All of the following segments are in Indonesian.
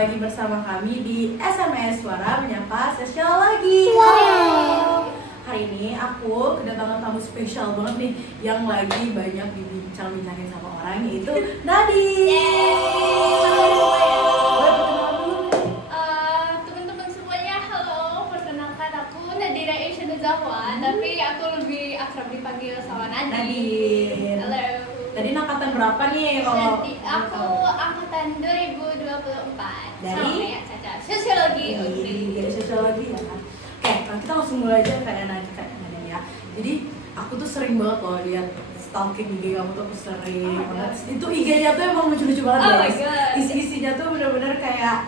lagi bersama kami di SMS Suara Menyapa Spesial lagi. Wow. Hari ini aku kedatangan tamu spesial banget nih yang lagi banyak dibincang-bincangin sama orang, yaitu Nadine. Boleh perkenalan dulu nih? Teman-teman semuanya, halo. Perkenalkan aku Nadira Aisyah Zahwa, tapi aku lebih akrab dipanggil sama Nadine. Nadine. Halo. Nadine angkatan berapa nih kalau? Jadi aku angkatan 2024. Dari? Sama kayak Caca. Sosiologi. Dari sosiologi ya kan. Oke, kita langsung mulai aja kayak Nadine ya. Jadi aku tuh sering banget loh lihat stalking IG kamu tuh, aku sering banget. Itu IG-nya tuh emang lucu-lucu banget Oh my guys. God. Isi-isinya tuh bener-bener kayak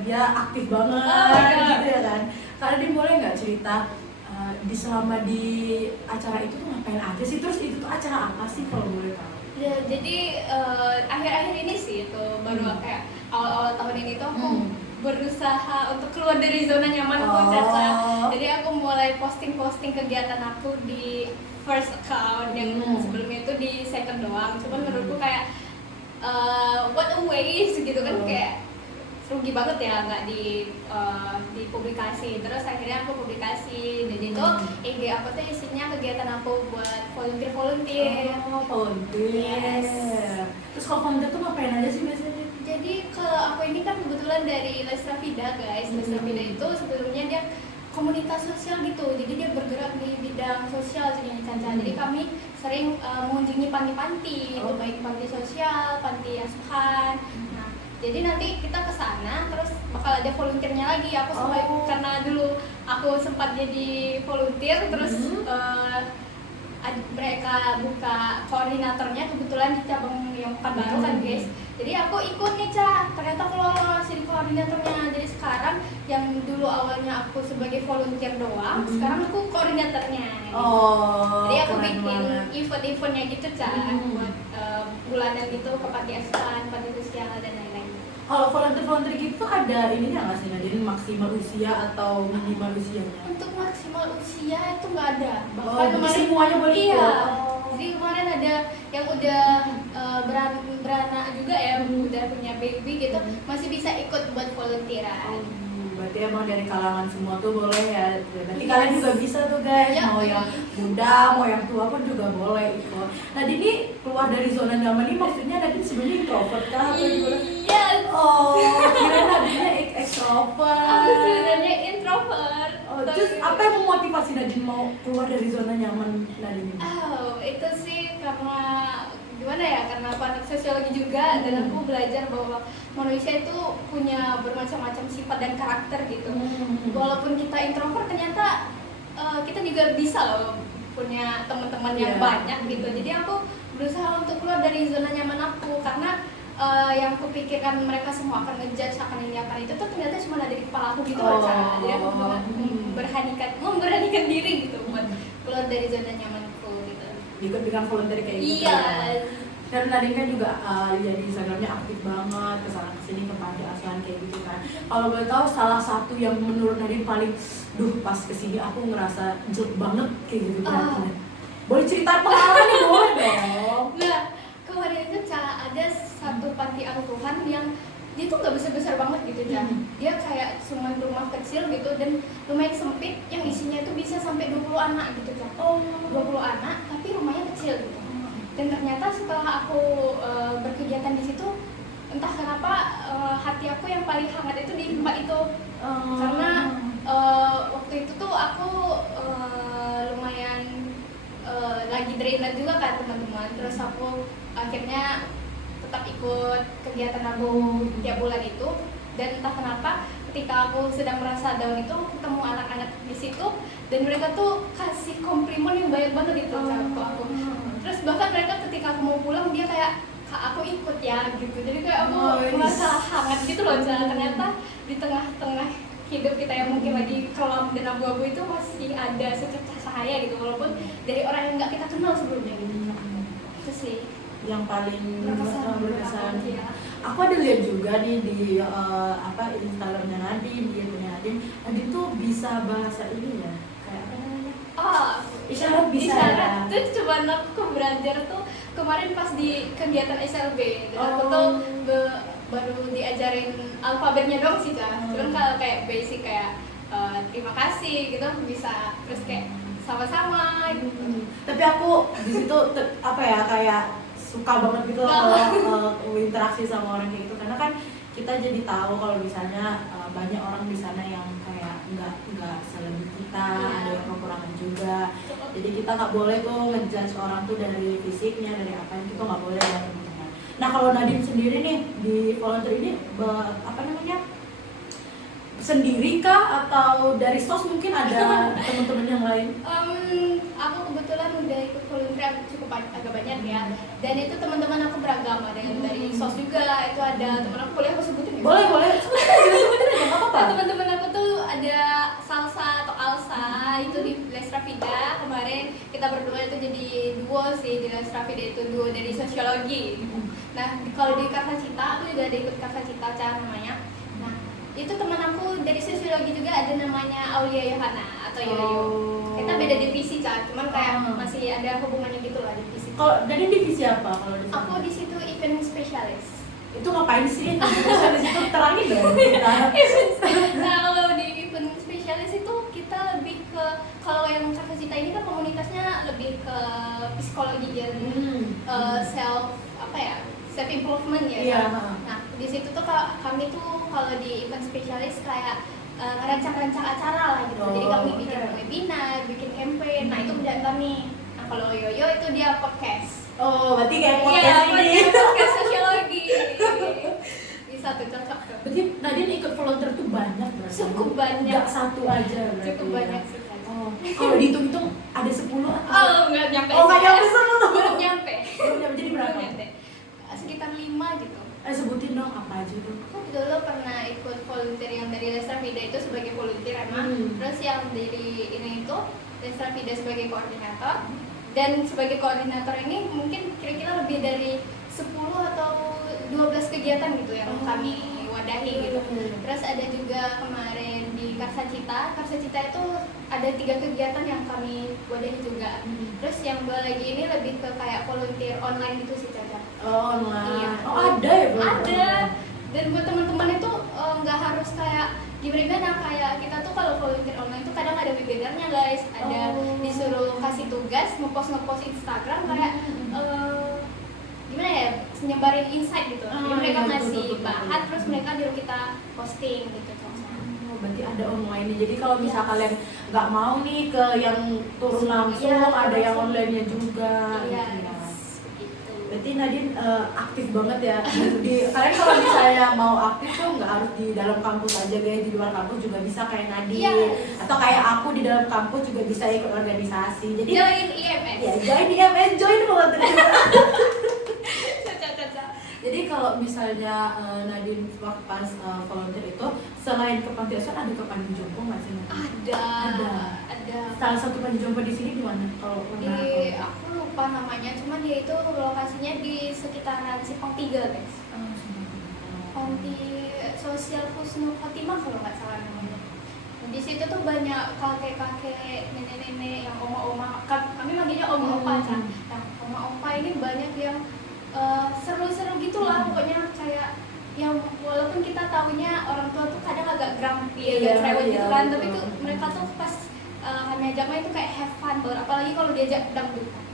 dia aktif banget my God. gitu ya kan. Karena dia boleh nggak cerita di selama di acara itu tuh ngapain aja sih, terus itu tuh acara apa sih kalau boleh tahu? Ya, jadi akhir-akhir ini sih itu baru kayak awal-awal tahun ini tuh aku berusaha untuk keluar dari zona nyaman aku, Caca. Jadi aku mulai posting-posting kegiatan aku di first account, yang sebelumnya itu di second doang. Cuman menurutku kayak what a waste gitu kan, kayak rugi banget ya nggak di publikasi. Terus akhirnya aku publikasi, dan itu IG aku tuh isinya kegiatan aku buat volunteer. Volunteer. Yes. Terus kalau volunteer tuh ngapain aja sih biasanya? Jadi kalau aku ini kan kebetulan dari Les Rafida guys. Les Rafida itu sebelumnya dia komunitas sosial gitu, jadi dia bergerak di bidang sosial sebenarnya, Caca. Jadi kami sering mengunjungi panti-panti, itu baik panti sosial, panti asuhan. Nah, jadi nanti kita ke sana, terus bakal ada volunteernya lagi. Aku karena dulu aku sempat jadi volunteer, terus mereka buka koordinatornya kebetulan di cabang yang baru kan guys. Jadi aku ikut nih, Ca. Ternyata aku lolos jadi koordinatornya. Jadi sekarang yang dulu awalnya aku sebagai volunteer doang, sekarang aku koordinatornya. Jadi aku bikin event-eventnya gitu, Ca. Buat bulanan gitu ke panti asuhan, panti sosial dan lain-lain. Kalau volunteer gitu ada ininya nggak sih Nadine, maksimal usia atau minimal usianya? Untuk maksimal usia itu nggak ada. Jadi semuanya boleh ikut? Iya. Jadi kemarin ada yang udah beranak juga ya, udah punya baby gitu, masih bisa ikut buat volunteeran. Berarti emang dari kalangan semua tuh boleh ya. Nanti kalian juga bisa tuh guys, Iya. mau yang muda, mau yang tua pun juga boleh ikut. Nah, ini keluar dari zona nyaman ini maksudnya Nadine sebenarnya introvert kah atau gimana? Iya. Kira Nadine extrovert. Aku sebenarnya introvert. Terus apa yang memotivasi Nadine mau keluar dari zona nyaman Nadine? Itu sih karena gimana ya, karena aku anak sosiologi juga, dan aku belajar bahwa manusia itu punya bermacam-macam sifat dan karakter gitu. Walaupun kita introvert, ternyata kita juga bisa loh punya teman-teman yang banyak gitu. Jadi aku berusaha untuk keluar dari zona nyaman aku, karena yang aku pikirkan mereka semua akan ngejudge akan ini akan itu tuh ternyata cuma ada di kepala aku gitu loh, Ca. Jadi aku memberanikan diri gitu buat keluar dari zona nyamanku gitu. Ikut dengan volunteer kayak gitu. Iya. Dan Nadine kan juga lihat di Instagramnya aktif banget, kesana kesini ke panti asuhan kayak gitu kan. Kalau boleh tahu salah satu yang menurut Nadine paling, pas kesini aku ngerasa jauh banget kayak gitu kan. Boleh cerita pengalaman nih, boleh dong. Nah, kemarin itu, Ca, ada satu panti asuhan yang dia tuh nggak besar-besar banget gitu, Ca. Dia kayak cuma rumah kecil gitu dan lumayan sempit, yang isinya itu bisa sampai 20 anak gitu, Ca. 20 anak tapi rumahnya kecil gitu. Dan ternyata setelah aku berkegiatan di situ, entah kenapa hati aku yang paling hangat itu di tempat itu. Karena waktu itu tuh aku lumayan lagi drained juga kan teman-teman. Terus aku akhirnya tetap ikut kegiatan aku tiap bulan itu, dan entah kenapa ketika aku sedang merasa down itu ketemu anak-anak di situ, dan mereka tuh kasih komplimen yang banyak banget gitu ke aku. Terus bahkan mereka ketika aku mau pulang, dia kayak, "Kak, aku ikut ya," gitu. Jadi kayak aku merasa hangat gitu loh, Ca. Ternyata di tengah-tengah hidup kita yang mungkin lagi kelam dan abu-abu itu masih ada secercah cahaya gitu, walaupun dari orang yang nggak kita kenal sebelumnya gitu. Itu sih yang paling berkesan. Ya. Aku ada lihat juga nih di Instagramnya Nadine, dia punya Nadine tuh bisa bahasa ini ya, kayak apa namanya? Isyarat bisa. Isyarat tuh coba aku belajar tuh kemarin pas di kegiatan SLB. Dan aku tuh baru diajarin alfabetnya doang sih Cak. Cuman kalau kayak basic kayak terima kasih gitu bisa, terus kayak sama-sama gitu. Tapi aku di situ kayak suka banget gitu kalau interaksi sama orang kayak gitu, karena kan kita jadi tahu kalau misalnya banyak orang di sana yang kayak nggak selebih kita, ada yang kekurangan juga. Jadi kita nggak boleh tuh ngejudge orang tuh dari fisiknya, dari apa yang kita nggak boleh ya teman-teman. Nah kalau Nadine sendiri nih di volunteer ini sendiri kah atau dari sos mungkin ada teman-teman yang lain? Aku kebetulan udah ikut volunteer cukup agak banyak ya, dan itu teman-teman aku beragam, ada yang dari sos juga, itu ada teman aku, boleh aku sebutin ya? Boleh sebutin aja, nggak apa-apa. Nah, teman-teman aku tuh ada Salsa atau Alsa, itu di Les Rafida. Kemarin kita berdua itu jadi duo sih di Les Rafida, itu duo dari sosiologi. Nah kalau di Karsa Cita aku juga ada ikut Karsa Cita namanya. Nah itu teman aku dari sosiologi juga, ada namanya Aulia Yohana atau Yoyo. Kita beda divisi cuman kayak masih ada hubungannya gitu lah divisi. Kalau dari divisi apa kalau di sana? Aku di situ event spesialis. Itu ngapain sih? Spesialis itu terangin dong kita. Nah kalau di event spesialis itu kita lebih ke, kalau yang Karsa Cita ini kan komunitasnya lebih ke psikologi dan self improvement ya. Iya. Nah di situ tuh kami tuh kalau di event spesialis kayak ngerancang-rancang acara lah gitu. Jadi kami bikin webinar, bikin campaign. Nah itu kerjaan kami. Nah kalau Yoyo itu dia podcast. Oh berarti kayak podcast ini. Iya, podcast sosiologi. Bisa tuh, cocok tuh. Berarti Nadine ikut volunteer tuh banyak berarti? Cukup banyak. Gak satu aja berarti? Cukup banyak sih. Oh, kalau dihitung-hitung ada 10 atau? Oh, nggak nyampe. Oh, nggak nyampe 10. Belum nyampe. Jadi berapa? Belum nyampe. Sekitar 5 gitu. Sebutin dong apa aja tuh? Aku dulu pernah ikut volunteer yang dari Les Rafida itu sebagai volunteer emang. Terus yang dari ini itu Les Rafida sebagai koordinator. Dan sebagai koordinator ini mungkin kira-kira lebih dari 10 atau 12 kegiatan gitu yang kami wadahi gitu. Terus ada juga kemarin di Karsa Cita. Karsa Cita itu ada 3 kegiatan yang kami wadahi juga. Terus yang 2 lagi ini lebih ke kayak volunteer online gitu sih Caca. Oh, online. Iya. Oh, ada ya, Bu? Ada. Dan buat teman-teman itu nggak harus kayak gimana, kayak kita tuh kalau volunteer online tuh kadang ada webinarnya guys, ada disuruh kasih tugas ngepost Instagram kayak gimana ya, nyebarin insight gitu. Jadi mereka ngasih bahan, terus mereka nyuruh kita posting gitu. Berarti ada online nih. Jadi kalau misal kalian nggak mau nih ke yang turun langsung, ada yang online-nya juga. Iya. Gitu ya. Berarti Nadine aktif banget ya. Kalian kalau misalnya mau aktif tuh nggak harus di dalam kampus aja guys, di luar kampus juga bisa kayak Nadine. Atau kayak aku di dalam kampus juga bisa ikut organisasi. Jadi join IMS. Ya, join IMS, join volunteer juga. Jadi kalau misalnya Nadine waktu pas volunteer itu selain ke panti asuhan ada ke panti jompo nggak sih? Ada. Salah satu panti jompo di sini di mana? Kalau aku lupa namanya, cuman dia itu lokasinya di sekitaran Simpang 3 guys. Panti Sosial Husnul Khotimah kalau nggak salah namanya. Di situ tuh banyak kakek-kakek, nenek-nenek, yang oma-oma. Kami manggilnya oma-opa kan. Nah, oma-opa ini banyak yang seru-seru gitulah, pokoknya kayak yang walaupun kita taunya orang tua tuh kadang agak grumpy, agak cerewet gitu kan, tapi tuh mereka tuh pas kami ajaknya itu kayak have fun banget, apalagi kalau diajak dangdutan.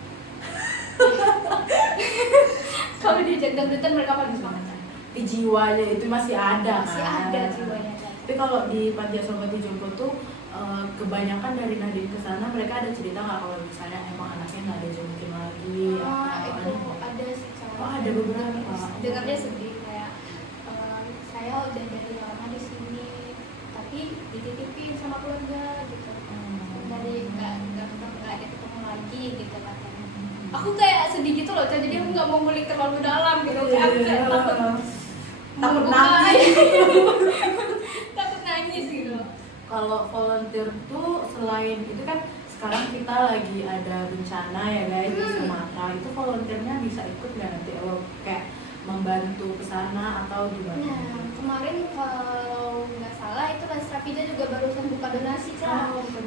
Kalau diajak dangdutan mereka paling semangat. Di jiwanya itu masih ada. Masih ada jiwanya. Tapi kalau di panti asuhan Panti Jompo tuh kebanyakan dari Nadine ke sana mereka ada cerita nggak kalau misalnya emang anaknya nggak ada jodohin lagi? Itu ada sih. Ada beberapa. Dengarnya sedih kayak saya udah dari lama di sini, tapi dititipin sama keluarga gitu. Dari nggak ada ketemu lagi gitu katanya. Aku kayak sedih gitu loh, jadi aku nggak mau ngulik terlalu dalam gitu. Kayak takut nangis. Takut nangis gitu. Kalau volunteer tuh selain itu kan sekarang kita lagi ada bencana ya guys di Sumatera, itu volunteernya bisa ikut nggak nanti lo kayak membantu ke sana atau gimana? Nah kemarin kalau nggak salah itu Les Rafida juga barusan buka donasi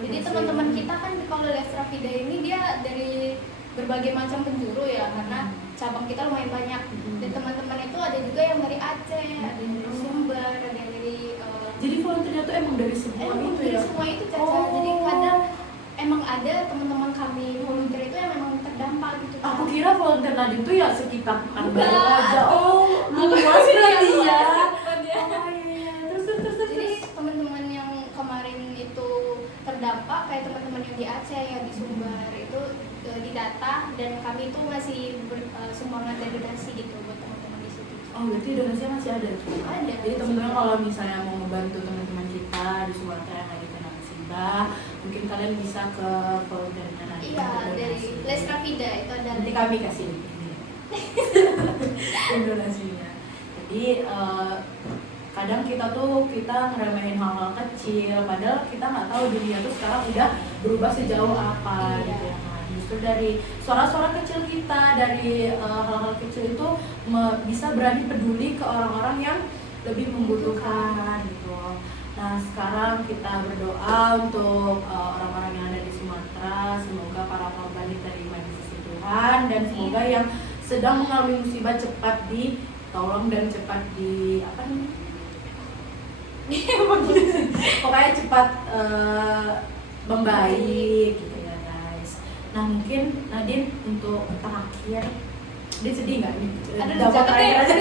jadi teman-teman kita kan kalau Les Rafida ini dia dari berbagai macam penjuru ya, karena cabang kita lumayan banyak. Dan teman-teman itu ada juga yang dari Aceh, ada yang dari Sumber, ada yang dari Jadi volunteernya tuh emang dari semua itu dari ya? semua itu Caca. Jadi kadang emang ada teman-teman kami volunteer itu yang memang terdampak gitu. Aku kira volunteer Nadine tuh ya sekitar Enggak. aja. Oh, luas berarti ya. Ya. Oh iya, terus. Jadi teman-teman yang kemarin itu terdampak kayak teman-teman yang di Aceh, yang di Sumber itu didata dan kami itu masih sumbangan dan donasi gitu buat teman-teman di situ. Oh, berarti donasinya masih ada? Ada. Jadi teman-teman kalau misalnya mau membantu teman-teman kita di Sumatera yang lagi kena musibah, mungkin kalian bisa ke volunteernya Nadine. Iya, untuk dari donasi. Les Rafida itu ada. Nanti kami kasih link donasinya. Jadi kadang kita ngeremehin hal-hal kecil, padahal kita nggak tahu dunia tuh sekarang udah berubah sejauh apa gitu ya. Nah, justru dari suara-suara kecil kita, dari hal-hal kecil itu bisa berani peduli ke orang-orang yang lebih membutuhkan gitu. Nah, sekarang kita berdoa untuk orang-orang yang ada di Sumatera, semoga para korban diterima di sisi Tuhan dan semoga yang sedang mengalami musibah cepat ditolong dan cepat pokoknya cepat membaik gitu ya guys. Nah, mungkin Nadine untuk terakhir, dia sedih nggak nih? Dapat terakhir aja.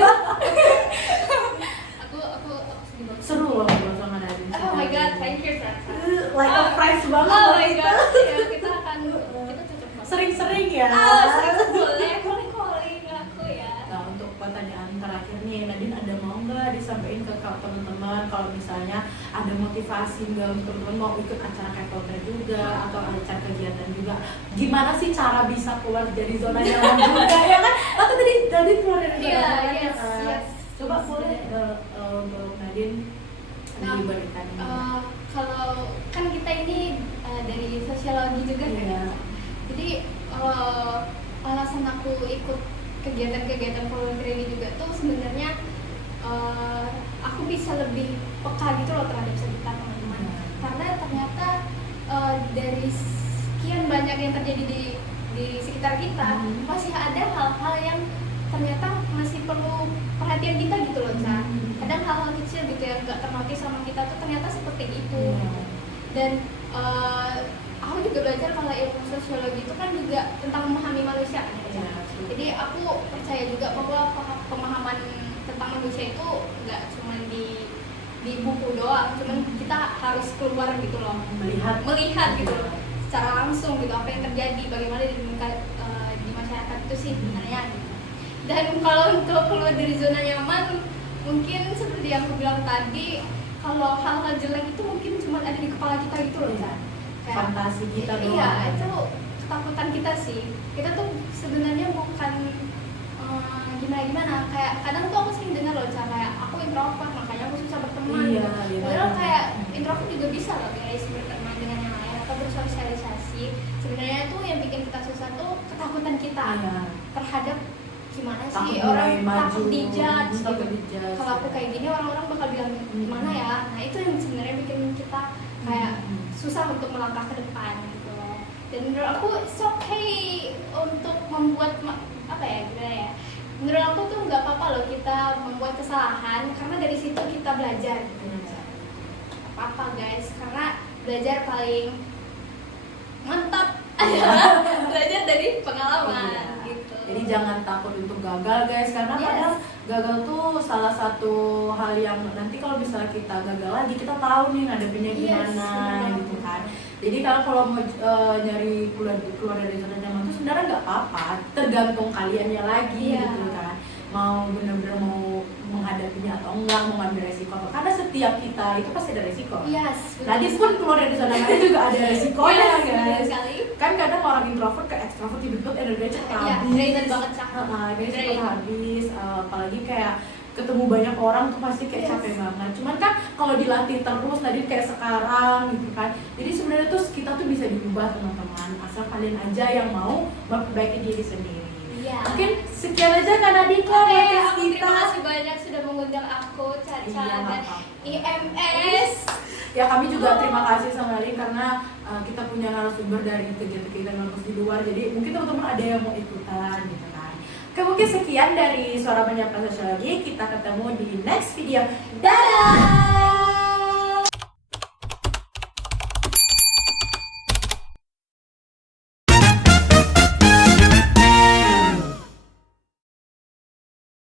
Aku sedih banget. Seru loh ngobrol sama Nadine. Oh my god, thank you Caca. Like a prize banget. Oh loh my kita. god, ya, kita cocok banget. Sering-sering ya. Boleh, calling aku ya. Nah, untuk pertanyaan terakhir nih, Nadine ada mau nggak disampaikan ke teman-teman kalau misalnya ada motivasi nggak untuk teman-teman mau ikut acara Kepoter juga atau acara kegiatan juga, gimana sih cara bisa keluar dari zona nyaman juga ya kan? Aku tadi keluar dari zona Iya, nyaman ya yes, kan? yes. Coba boleh untuk Nadine Nah, diberikan ini. kalau kan kita ini dari sosiologi juga Iya. kan. Jadi alasan aku ikut kegiatan-kegiatan volunteer ini juga tuh sebenarnya aku bisa lebih peka gitu loh terhadap sekitar teman-teman. Karena ternyata dari sekian banyak yang terjadi di sekitar kita masih ada hal-hal yang ternyata masih perlu perhatian kita gitu loh, Ca. Kadang hal-hal kecil gitu yang nggak ternotis sama kita tuh ternyata seperti itu. Dan aku juga belajar kalau ilmu sosiologi itu kan juga tentang memahami manusia kan, ya. Jadi aku percaya juga bahwa pemahaman tentang manusia itu nggak cuma di buku doang, cuman kita harus keluar gitu loh, melihat gitu loh secara langsung gitu apa yang terjadi, bagaimana di masyarakat itu sih sebenarnya gitu. Dan kalau untuk keluar dari zona nyaman, mungkin seperti yang aku bilang tadi, kalau hal-hal jelek itu mungkin cuma ada di kepala kita gitu loh, Ca. Kayak Fantasi kita doang. Iya, itu ketakutan kita sih. Kita tuh sebenarnya bukan gimana. Kayak kadang tuh aku sering dengar loh, Ca, kayak aku introvert makanya aku susah berteman. Iya. Padahal kayak introvert juga bisa loh guys berteman dengan yang lain atau bersosialisasi. Sebenarnya tuh yang bikin kita susah tuh ketakutan kita terhadap gimana sih orang takut dijudge gitu. Kalau aku kayak gini orang-orang bakal bilang gimana ya. Nah, itu yang sebenarnya bikin kita kayak susah untuk melangkah ke depan gitu. Dan menurut aku it's okay untuk membuat gimana ya. Menurut aku tuh nggak apa-apa loh kita membuat kesalahan karena dari situ kita belajar gitu. Apa guys, karena belajar paling mantap adalah belajar dari pengalaman gitu. Jadi jangan takut untuk gagal guys, karena kadang gagal tuh salah satu hal yang nanti kalau misalnya kita gagal lagi kita tahu nih ngadepinnya gimana gitu kan. Jadi kalau mau nyari keluar dari zona nyaman tuh sebenarnya nggak apa-apa, tergantung kaliannya lagi gitu kan. Mau bener-bener mau menghadapinya atau enggak, mau ngambil resiko apa. Karena setiap kita itu pasti ada resiko. Tadi pun keluar dari zona nyaman juga ada resikonya guys. Kan kadang orang introvert ke extrovert tiba-tiba energinya cepat habis. Energinya cepat habis. Apalagi kayak ketemu banyak orang tuh pasti kayak capek banget. Cuman kan kalau dilatih terus tadi kayak sekarang gitu kan. Jadi sebenarnya tuh kita tuh bisa diubah teman-teman. Asal kalian aja yang mau memperbaiki diri sendiri. Mungkin sekian aja Kak Nadine podcast kita. Terima kasih banyak sudah mengundang aku, Caca dan IMS. Ya kami juga terima kasih sama Nadine karena kita punya narasumber dari kegiatan-kegiatan kampus di luar. Jadi mungkin teman-teman ada yang mau ikutan gitu kan. Oke, mungkin sekian dari Suara Menyapa Sosiologi. Kita ketemu di next video. Dadah.